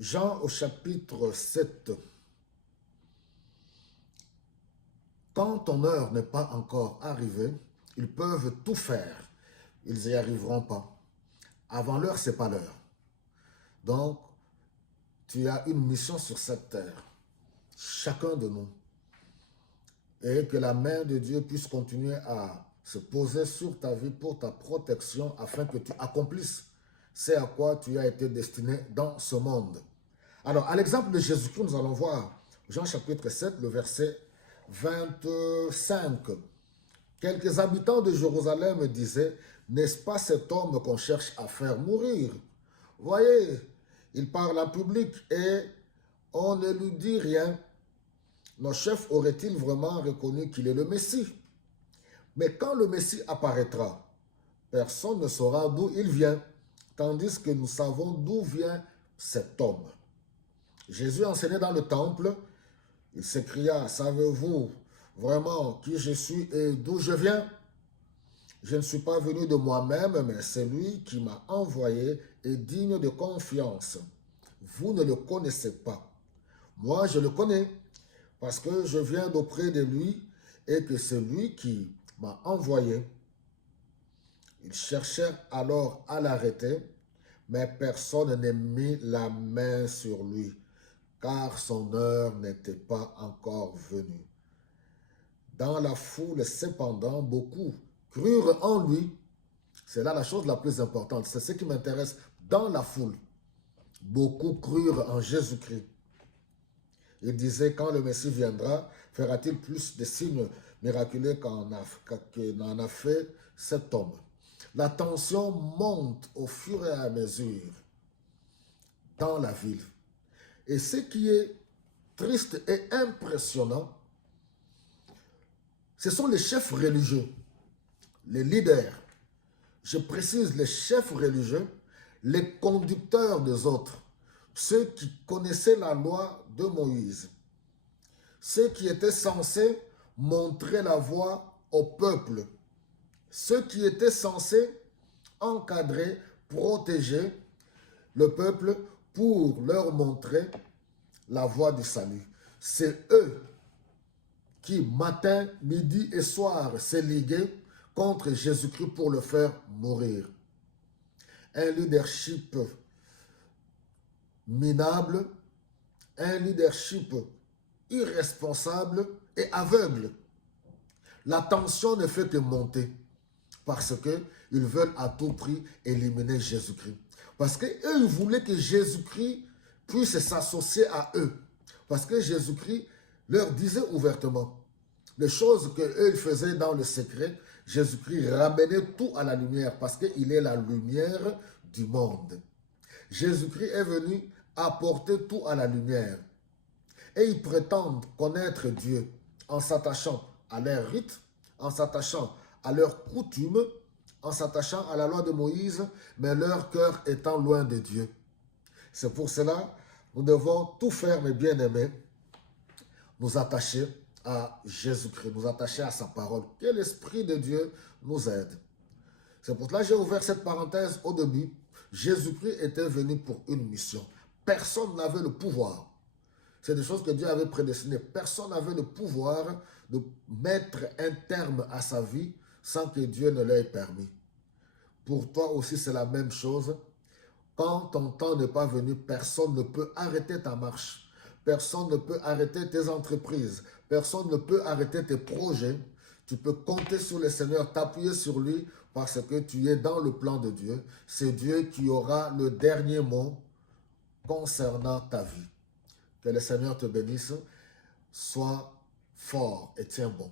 Jean au chapitre 7. Quand ton heure n'est pas encore arrivée, ils peuvent tout faire. Ils n'y arriveront pas. Avant l'heure, ce n'est pas l'heure. Donc, tu as une mission sur cette terre. Chacun de nous. Et que la main de Dieu puisse continuer à se poser sur ta vie pour ta protection afin que tu accomplisses ce à quoi tu as été destiné dans ce monde. Alors, à l'exemple de Jésus-Christ, nous allons voir Jean chapitre 7, le verset 25. Quelques habitants de Jérusalem disaient, n'est-ce pas cet homme qu'on cherche à faire mourir? Voyez, il parle en public et on ne lui dit rien. Nos chefs auraient-ils vraiment reconnu qu'il est le Messie? Mais quand le Messie apparaîtra, personne ne saura d'où il vient, tandis que nous savons d'où vient cet homme. Jésus enseignait dans le temple, il s'écria, savez-vous vraiment qui je suis et d'où je viens? Je ne suis pas venu de moi-même, mais celui qui m'a envoyé est digne de confiance. Vous ne le connaissez pas. Moi, je le connais, parce que je viens d'auprès de lui et que c'est lui qui m'a envoyé. Ils cherchèrent alors à l'arrêter, mais personne n'a mis la main sur lui, car son heure n'était pas encore venue. Dans la foule, cependant, beaucoup crurent en lui. C'est là la chose la plus importante. C'est ce qui m'intéresse. Dans la foule, beaucoup crurent en Jésus-Christ. Il disait, quand le Messie viendra, fera-t-il plus de signes miraculeux qu'en a fait cet homme? La tension monte au fur et à mesure dans la ville. Et ce qui est triste et impressionnant, ce sont les chefs religieux, les leaders. Je précise, les chefs religieux, les conducteurs des autres, ceux qui connaissaient la loi de Moïse, ceux qui étaient censés montrer la voie au peuple, ceux qui étaient censés encadrer, protéger le peuple pour leur montrer la voie du salut. C'est eux qui, matin, midi et soir, s'est ligué contre Jésus-Christ pour le faire mourir. Un leadership minable, un leadership irresponsable et aveugle. La tension ne fait que monter parce qu'ils veulent à tout prix éliminer Jésus-Christ. Parce qu'eux, ils voulaient que Jésus-Christ puisse s'associer à eux. Parce que Jésus-Christ leur disait ouvertement les choses qu'eux ils faisaient dans le secret. Jésus-Christ ramenait tout à la lumière parce qu'il est la lumière du monde. Jésus-Christ est venu apporter tout à la lumière. Et ils prétendent connaître Dieu en s'attachant à leurs rites, en s'attachant à leurs coutumes, en s'attachant à la loi de Moïse, mais leur cœur étant loin de Dieu. C'est pour cela nous devons tout faire, mes bien-aimés, nous attacher à Jésus-Christ, nous attacher à sa parole. Que l'Esprit de Dieu nous aide. C'est pour cela que j'ai ouvert cette parenthèse au début. Jésus-Christ était venu pour une mission. Personne n'avait le pouvoir. C'est des choses que Dieu avait prédestinées. Personne n'avait le pouvoir de mettre un terme à sa vie sans que Dieu ne l'ait permis. Pour toi aussi, c'est la même chose. Quand ton temps n'est pas venu, personne ne peut arrêter ta marche. Personne ne peut arrêter tes entreprises. Personne ne peut arrêter tes projets. Tu peux compter sur le Seigneur, t'appuyer sur lui parce que tu es dans le plan de Dieu. C'est Dieu qui aura le dernier mot concernant ta vie. Que le Seigneur te bénisse. Sois fort et tiens bon.